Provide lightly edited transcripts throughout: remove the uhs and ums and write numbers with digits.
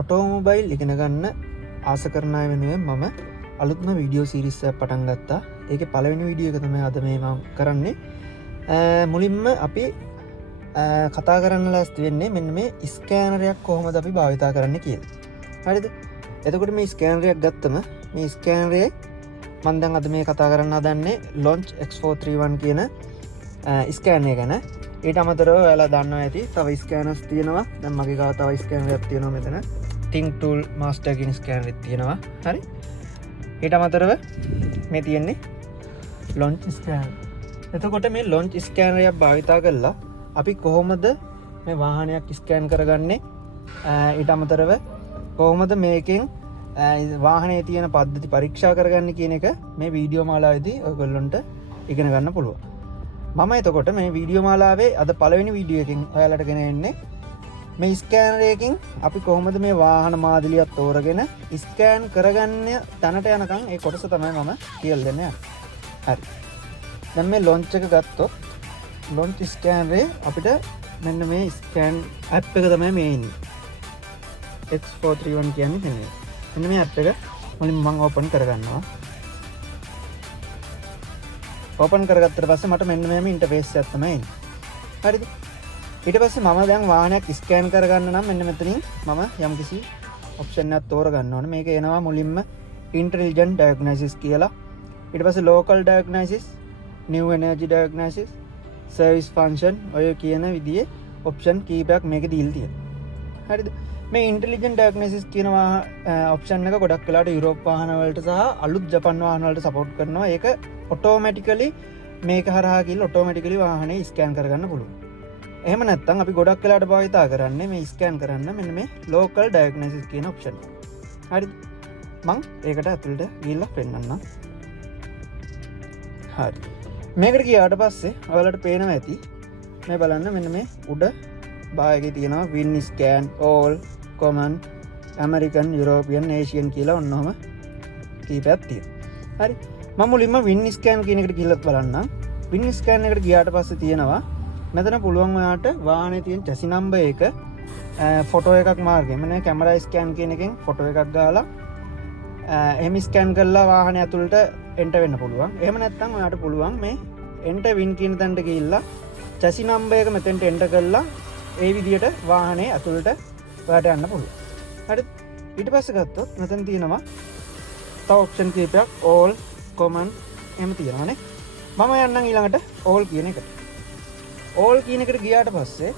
Automobile ඉගෙන ගන්න ආස කරන අය වෙනුවෙන් මම අලුත්ම වීඩියෝ සිරිස් එකක් පටන් ගත්තා. ඒකේ පළවෙනි වීඩියෝ එක තමයි අද මේ මම කරන්නේ. මුලින්ම අපි කතා කරන්න ලෑස්ති වෙන්නේ මෙන්න මේ ස්කෑනරයක් කොහොමද අපි භාවිතා කරන්න කියලා. හරිද? එතකොට මේ ස්කෑනරයක් ගත්තම මේ ස්කෑනරේ මම දැන් අද මේ කතා කරන්න හදන්නේ Launch X431 කියන ස්කෑනරය ගැන. ඊට අමතරව ඔයාලා දන්නවා ඇති තව ස්කෑනර්ස් තියෙනවා. දැන් මගේ ගාව තව ස්කෑනරයක් තියෙනවා මෙතන. Think Tool Master කියන ස්කෑනර් එක තියෙනවා. හරි. ඊට අමතරව මේ තියෙන්නේ Launch ස්කෑනර්. එතකොට මේ Launch ස්කෑනරයක් භාවිතා කරලා අපි කොහොමද මේ වාහනයක් ස්කෑන් කරගන්නේ? ඊට අමතරව කොහොමද මේකෙන් වාහනේ තියෙන පද්ධති පරීක්ෂා කරගන්න කියන එක මේ වීඩියෝ මාලාවේදී ඔයගොල්ලන්ට ඉගෙන ගන්න පුළුවන්. මම එතකොට මේ වීඩියෝ මාලාවේ අද පළවෙනි වීඩියෝ එකකින් ඔයාලට ගෙන එන්නේ මේ ස්කෑනර් එකකින් අපි කොහොමද මේ වාහන මාදිලියක් තෝරගෙන ස්කෑන් කරගන්න තැනට යනකම් ඒ කොටස තමයි මම කියලා දෙන්නේ. හරි. දැන් මේ launch එක ගත්තොත් launch ස්කෑනරේ අපිට මෙන්න මේ ස්කෑන් ඇප් එක තමයි මේ ඉන්නේ. X431 කියන්නේ මෙන්න. මෙන්න මේ ඇප් එක මුලින්ම මම ඕපන් කරගන්නවා. ඕපන් කරගත්තට පස්සේ මට මෙන්න මෙහෙම ඉන්ටර්ෆේස් එකක් තමයි එන්නේ. හරිද? ඊට පස්සේ මම දැන් වාහනයක් ස්කෑන් කරගන්න නම් මෙන්න මෙතනින් මම යම්කිසි ඔප්ෂන් එකක් තෝරගන්න ඕනේ. මේක එනවා මුලින්ම intelligent diagnosis කියලා. ඊට පස්සේ local diagnosis, new energy diagnosis, service function ඔය කියන විදිහේ ඔප්ෂන් කීපයක් මේකේ දීලා තියෙනවා. හරිද? මේ ඉන්ටෙලිජන්ට් ඩයග්නොසිස් කියන ඔප්ෂන් එක ගොඩක් වෙලාවට යුරෝප් වාහන වලට සහ අලුත් ජපන් වාහන වලට සපෝට් කරනවා. ඒක ඔටෝමැටිකලි මේක හරහා ගිහලා ඔටෝමැටිකලි වාහනේ ස්කෑන් කරගන්න පුළුවන්. එහෙම නැත්නම් අපි ගොඩක් වෙලාවට භාවිතා කරන්නේ මේ ස්කෑන් කරන්න මෙන්න මේ ලෝකල් ඩයග්නොසිස් කියන ඔප්ෂන් එක. හරිද? මම ඒකට ඇතුළට ගිහිල්ලා පෙන්නන්නම්. හරි. මේකට ගියාට පස්සේ ඔයාලට පේනවා ඇති මේ බලන්න මෙන්න මේ උඩ බායකේ තියෙනවා win scan all common American European Asian කියලා ඔන්නෝම කීපයක් තියෙනවා. හරි. මම මුලින්ම win scan කියන එකට ගිහිල්ලා බලන්නම්. win scan එකට ගියාට පස්සේ තියෙනවා මෙතන පුළුවන් ඔයාට වාහනේ තියෙන chassis number එක ෆොටෝ එකක් මාර්ගයෙන් මම කැමරා ස්කෑන් කියන එකෙන් ෆොටෝ එකක් ගහලා එහෙම ස්කෑන් කරලා වාහනේ ඇතුළට එන්ටර් වෙන්න පුළුවන්. එහෙම නැත්නම් ඔයාට පුළුවන් මේ enter win කියන තැනට ගිහිල්ලා chassis number එක මෙතෙන්ට එන්ටර් කරලා ඒ විදිහට වාහනේ ඇතුළට ඔයාට යන්න පුළුවන්. හරිද? ඊට පස්සේ ගත්තොත් මෙතන තියෙනවා තව ඔප්ෂන් කීපයක් all common එහෙම තියෙනවානේ. මම යන්නම් ඊළඟට all කියන එකට. all කියන එකට ගියාට පස්සේ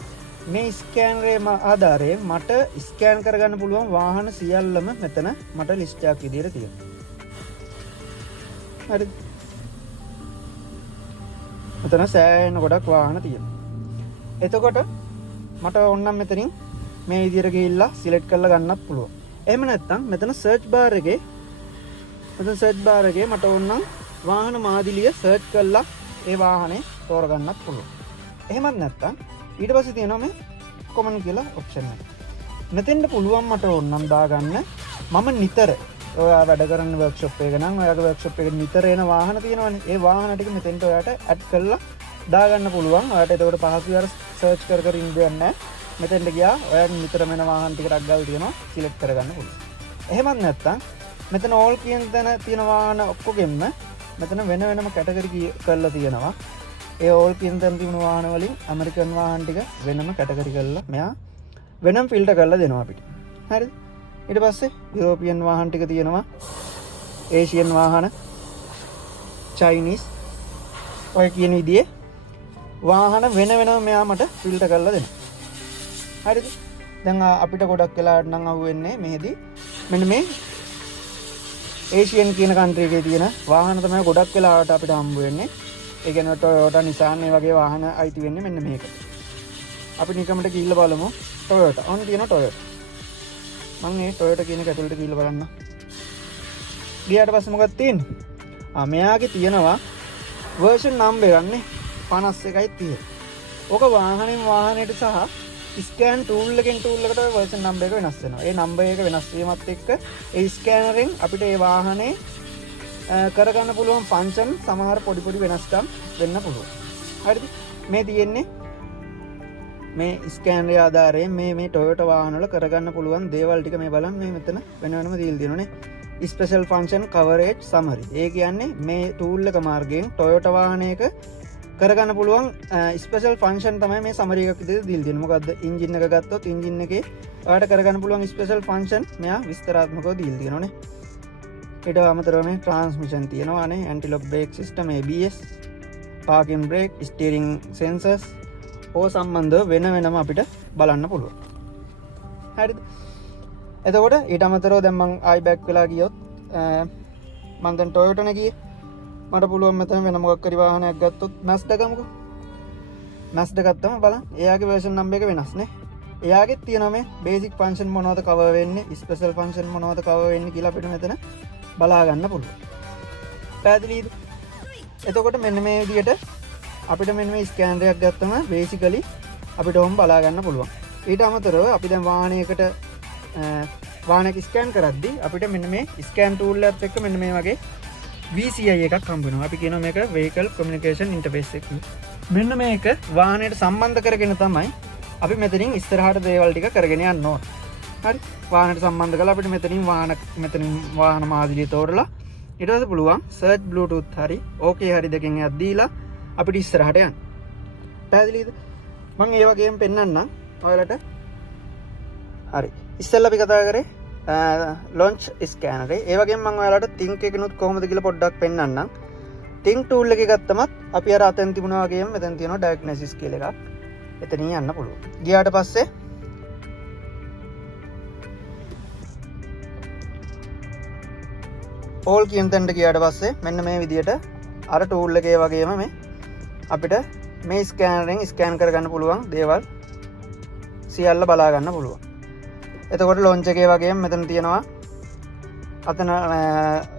මේ ස්කෑනරේ ආධාරයෙන් මට ස්කෑන් කරගන්න පුළුවන් වාහන සියල්ලම මෙතන මට ලිස්ට් එකක් විදිහට තියෙනවා. හරිද? මෙතන සෑහෙන ගොඩක් වාහන තියෙනවා. එතකොට මට ඕනනම් මෙතනින් මේ විදිහට ගිහිල්ලා සිලෙක්ට් කරලා ගන්නත් පුළුවන්. එහෙම නැත්නම් මෙතන සර්ච් බාර් එකේ මට ඕනනම් වාහන මාදිලිය සර්ච් කරලා ඒ වාහනේ තෝරගන්නත් පුළුවන්. එහෙමත් නැත්නම් ඊට පස්සේ තියෙනවා මේ කොමන් කියලා ඔප්ෂන් එක. මෙතෙන්ට පුළුවන් මට ඕනනම් දාගන්න මම නිතර ඔයා වැඩ කරන වර්ක්ෂොප් එක නම් ඔයාගේ වර්ක්ෂොප් එකට නිතර එන වාහන තියෙනවනේ. ඒ වාහන ටික මෙතෙන්ට ඔයාට ඇඩ් කරලා දාගන්න පුළුවන්. ඔයාට එතකොට පහසු විදිහට සර්ච් කර කර ඉන්න දෙයක් නැහැ. මෙතෙන්ට ගියා ඔයාට නිතරම එන වාහන ටික ටක් ගාලා තියෙනවා සිලෙක්ට් කරගන්න පුළුවන්. එහෙමත් නැත්නම් මෙතන all කියන තැන තියෙන වාහන ඔක්කොගෙම මෙතන වෙන වෙනම කැටගරි කරලා තියෙනවා. ඒ all කියන තැන තිබුණු වාහන වලින් ඇමරිකන් වාහන ටික වෙනම කැටගරි කරලා මෙයා වෙනම ෆිල්ටර් කරලා දෙනවා අපිට. හරිද? ඊට පස්සේ යුරෝපියන් වාහන ටික තියෙනවා. ඒෂියන් වාහන, චයිනීස් ඔය කියන විදිහේ වාහන වෙන වෙනම මෙයා මට ෆිල්ටර් කරලා දෙනවා. හරිද? දැන් අපිට ගොඩක් වෙලාවට නම් අහුවෙන්නේ මෙහෙදි මෙන්න මේ ඒෂියන් කියන කන්ට්‍රි එකේ තියෙන වාහන තමයි ගොඩක් වෙලාවට අපිට හම්බ වෙන්නේ. ඒ කියන්නේ Toyota, Nissan මේ වගේ වාහන අයිති වෙන්නේ මෙන්න මේකට. අපි නිකමට ගිහිල්ලා බලමු Toyota. ඔන්න තියෙන Toyota. මම මේ Toyota කියන එක ඇතුළට ගිහිල්ලා බලන්න. ගියාට පස්සේ මොකක්ද තියෙන්නේ? මෙයාගේ තියෙනවා version number එකක් නේ 51යි තියෙන්නේ. ඕක වාහනෙන් වාහනයට සහ ස්කෑන් ටූල් එකෙන් ටූල් එකට version number එක වෙනස් වෙනවා. ඒ number එක වෙනස් වීමත් එක්ක ඒ ස්කෑනරෙන් අපිට ඒ වාහනේ කරගන්න පුළුවන් ෆන්ක්ෂන් සමහර පොඩි පොඩි වෙනස්කම් වෙන්න පුළුවන්. හරිද? මේ තියෙන්නේ මේ ස්කෑනරය ආධාරයෙන් මේ ටොයෝට වාහනවල කරගන්න පුළුවන් දේවල් ටික මේ බලන්න මේ මෙතන වෙනම දීලා තියෙනවානේ ස්පෙෂල් ෆන්ක්ෂන් කවරේජ් සමරි. ඒ කියන්නේ මේ ටූල් එක මාර්ගයෙන් ටොයෝට වාහනයක කරගන්න පුළුවන් ස්පෙෂල් ෆන්ක්ෂන් තමයි මේ සමරි එකක් විදිහට දීලා තියෙන්නේ. මොකද්ද එන්ජින් එක ගත්තොත් එන්ජින් එකේ ඔයාලට කරගන්න පුළුවන් ස්පෙෂල් ෆන්ක්ෂන් මෙයා විස්තරාත්මකව දීලා තියෙනවානේ. ඊට අමතරව මේ ට්‍රාන්ස්මිෂන් තියෙනවානේ anti lock brake system ABS parking brake steering sensors ඕ සම්බන්ධව වෙන වෙනම අපිට බලන්න පුළුවන්. හරිද? එතකොට ඊට අමතරව දැන් මම ආයි බෑක් වෙලා ගියොත් මම දැන් Toyota නේ ගියේ. මට පුළුවන් මෙතන වෙන මොකක් හරි වාහනයක් ගත්තොත් Mazda ගමුකෝ. Mazda ගත්තම බලන්න එයාගේ version number එක වෙනස් නේ. එයාගෙත් තියෙනවා මේ basic function මොනවද cover වෙන්නේ, special function මොනවද cover වෙන්නේ කියලා අපිට මෙතන බලා ගන්න පුළුවන්. පැහැදිලිද? එතකොට මෙන්න මේ විදිහට අපිට මෙන්න මේ ස්කෑනර් එකක් ගත්තම බේසිකලි අපිට ඕම් බලා ගන්න පුළුවන්. ඊට අමතරව අපි දැන් වාහනයක ස්කෑන් කරද්දී අපිට මෙන්න මේ ස්කෑන් ටූල් එකත් එක්ක මෙන්න මේ වගේ VCI එකක් හම්බ වෙනවා. අපි කියනවා මේක vehicle communication interface එක. මෙන්න මේක වාහනයට සම්බන්ධ කරගෙන තමයි අපි මෙතනින් ඉස්සරහට දේවල් ටික කරගෙන යන්න ඕන. හරි? වාහනයට සම්බන්ධ කරලා අපිට මෙතනින් වාහන මාදිලිය තෝරලා ඊට පස්සේ පුළුවන් search bluetooth හරි okay හරි දෙකෙන් එකක් දීලා අපිට ඉස්සරහට යන්න. පැහැදිලිද? මම ඒ වගේම පෙන්නන්නම් ඔයාලට. හරි. ඉස්සෙල්ලා අපි කතා කරේ launch scanner. ඒ වගේම මම ඔයාලට think එකනොත් කොහොමද කියලා පොඩ්ඩක් පෙන්නන්නම්. think tool එකේ ගත්තමත් අපි අර අතෙන් තිබුණා වගේම මෙතන තියෙනවා diagnosis කියලා එකක්. එතනින් යන්න පුළුවන්. ගියාට පස්සේ all කියන තැනට ගියාට පස්සේ මෙන්න මේ විදියට අර tool එකේ වගේම මේ අපිට මේ ස්කෑනරෙන් ස්කෑන් කරගන්න පුළුවන් දේවල් සියල්ල බලා ගන්න පුළුවන්. එතකොට ලොන්ච් එකේ වගේම මෙතන තියෙනවා අතන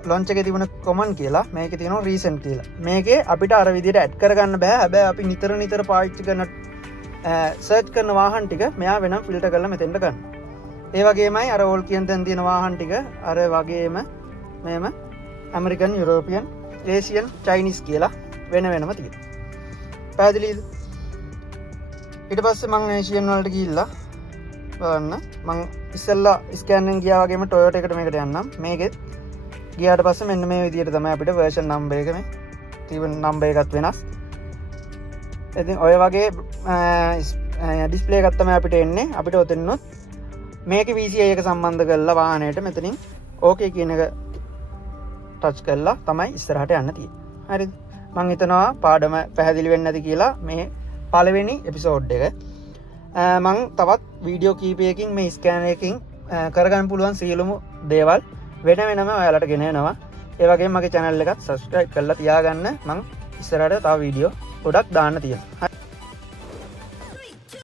ලොන්ච් එකේ තිබුණ කොමන් කියලා මේකේ තියෙනවා රීසන්ට් කියලා. මේකේ අපිට අර විදියට ඇඩ් කරගන්න බෑ. හැබැයි අපි නිතර පාවිච්චි කරන සර්ච් කරන වාහන ටික මෙයා වෙනම් ෆිල්ටර් කරලා මෙතෙන්ට ගන්න. ඒ වගේමයි අර ඕල් කියන තැන තියෙන වාහන ටික අර වගේම මේම ඇමරිකන්, යුරෝපියන්, ඒසියන්, චයිනීස් කියලා වෙනම තියෙනවා. පැහැදිලිද? ඊට පස්සේ මම ඒසියන් වලට ගිහිල්ලා බලන්න මම ඉස්සෙල්ලා ස්කෑනරෙන් ගියා වගේම Toyota එකට මේකට යන්නම්. මේකෙත් ගියාට පස්සේ මෙන්න මේ විදියට තමයි අපිට version number එක මේ තිබෙන number එකත් වෙනස්. ඉතින් ඔය වගේ ඩිස්ප්ලේ එකක් තමයි අපිට එන්නේ. අපිට ඔතනොත් මේකේ VCI එක සම්බන්ධ කරලා වාහනයට මෙතනින් okay කියන එක ටච් කරලා තමයි ඉස්සරහට යන්න තියෙන්නේ. හරිද? මම හිතනවා පාඩම පැහැදිලි වෙන්නේ නැති කියලා මේ පළවෙනි එපිසෝඩ් එක. මම තවත් වීඩියෝ කීපයකින් මේ ස්කෑනර් එකකින් කරගන්න පුළුවන් සියලුම දේවල් වෙනම ඔයාලට ගෙන එනවා. ඒ වගේම මගේ channel එකත් subscribe කරලා තියාගන්න. මම ඉස්සරහට තව වීඩියෝ ගොඩක් දාන්න තියෙනවා.